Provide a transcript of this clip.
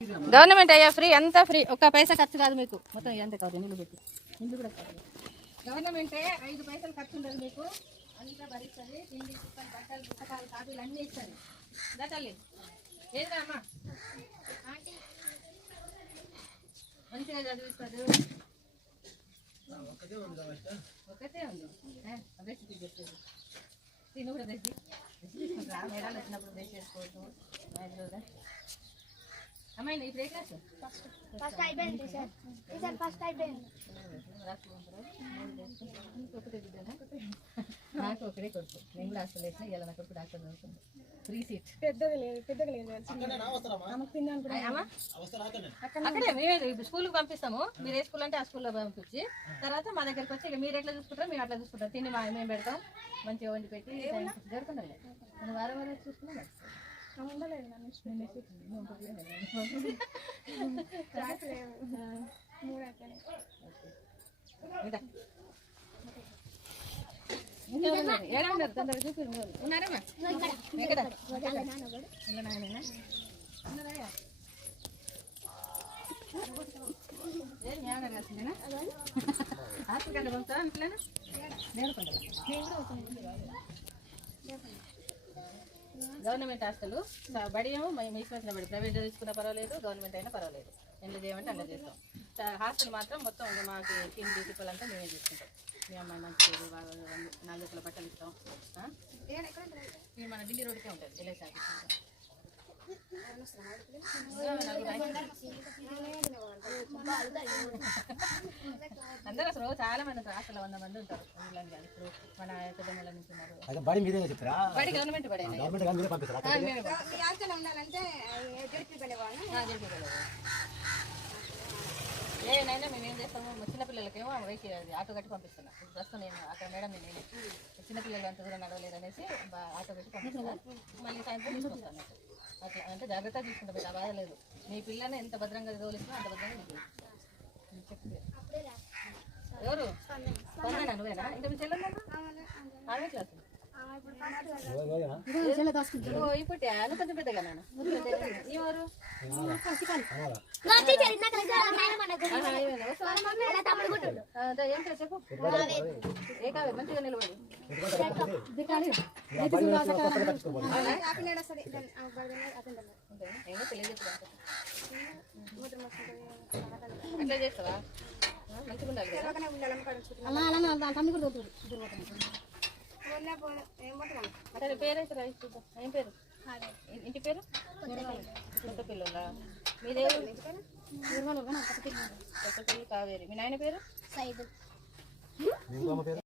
Government అయ్యా free, అంతా free, ఒక్క పైసా ఖర్చు కాదు మీకు. మొత్తం ఎంత కాదు నీళ్ళు పెట్టి నీళ్ళు కూడా కాదు. గవర్నమెంటే 5 పైసలు ఖర్చు ఉండదు మీకు, అంతా భరిస్తుంది. తిండి కుక్కలు బట్టలు పుస్తకాలు కాపీలు అన్నీ ఇస్తారు. తల్లి ఏదా అమ్మా మంచిగా చదివిస్తారు. ఒకటే ఉంది అదే చెప్పేది. తిను కూడా తెచ్చి మేడాలు వచ్చినప్పుడు బ్రష్ చేసుకోవచ్చు. అమ్మాయి ఇప్పుడు ఏ క్లాస్? ఫస్ట్ అయిపోయింది సార్. ఫస్ట్ అయిపోయింది. నాకు ఒకటే కొడుకు, నేను కూడా హాస్టల్ వేసిన. ఇలా నా కొడుకు డాక్టర్ చదువుతుంది. ఫ్రీ సీట్ పెద్దగా లేదు, పెద్దగా లేదు. అక్కడే మేము స్కూల్కి పంపిస్తాము. మీరు ఏ స్కూల్ అంటే ఆ స్కూల్లో పంపించి తర్వాత మా దగ్గరకు వచ్చి ఇక మీరు ఎట్లా చూసుకుంటారో మేము అట్లా చూసుకుంటాం. తిని మేము పెడతాం, మంచిగా వండి పెట్టి జరుగుతుండాలి. మనం వారం వారం చూసుకున్నాం. ఉండలేదు ఏడన్నారు తొందరగా చూపి ఉన్నారమ్మా. హాస్పిటల్ పంపుతా అంటలేనా? గవర్నమెంట్ హాస్టల్ బడి ఏమో మేము ఇష్టం బడి, ప్రైవేట్ తీసుకున్నా పర్వాలేదు, గవర్నమెంట్ అయినా పర్వాలేదు. ఎందుకు చేయమంటే అలా చేస్తాం. హాస్టల్ మాత్రం మొత్తం మాకు తిండి తిప్పలంతా మేమే తీసుకుంటాం. మీ అమ్మాయి మంచి 4 రూపాయల బట్టలు ఇస్తాం. మన ఢిల్లీ రోడ్కే ఉంటుంది ఎల్ఐసి ఆఫీస్. అందరూ అసలు చాలా మంది ఉంటారు, హాస్టల్లో 100 మంది ఉంటారు. ఇప్పుడు మన పెద్దమ్మల నుంచి ఉన్నారు. బడి గవర్నమెంట్ బడి నేనైనా మేమేం చేస్తాము, చిన్నపిల్లలకేమో వయసు ఆటో కట్టి పంపిస్తున్నాను. ఇప్పుడు ప్రస్తుతం నేను అక్కడ మేడం నేను చిన్నపిల్లలు అంత దూరం నడవలేదు అనేసి ఆటో కట్టి పంపిస్తున్నాను. మళ్ళీ సాయంత్రం తీసుకొస్తాను. అట్లా అంటే జాగ్రత్తగా తీసుకుంటాం. మీకు ఆ బాధ లేదు. మీ పిల్లని ఎంత భద్రంగా తోలిస్తున్నా అంత భద్రంగా మీకు చెప్పి. ఎవరు స్పందన? నువ్వేనా? ఇంకా మీ చెల్లెమ్మా? ఆమె క్లాసు ఇప్పుడు కొంచెం పెద్దగా నాన్న. ఎవరు ఏం పేరు చెప్పు. ఏ కావే మంచిగా నిలబడి అట్లా చేస్తావా? మంచిగా ఉండాలి కదా. పేరైతే రైస్ చూద్దాం. ఏం పేరు? ఇంటి పేరు? కొత్త పిల్లల. మీదేరు? కొత్త పిల్లి కావేరి. మీ నాయన పేరు?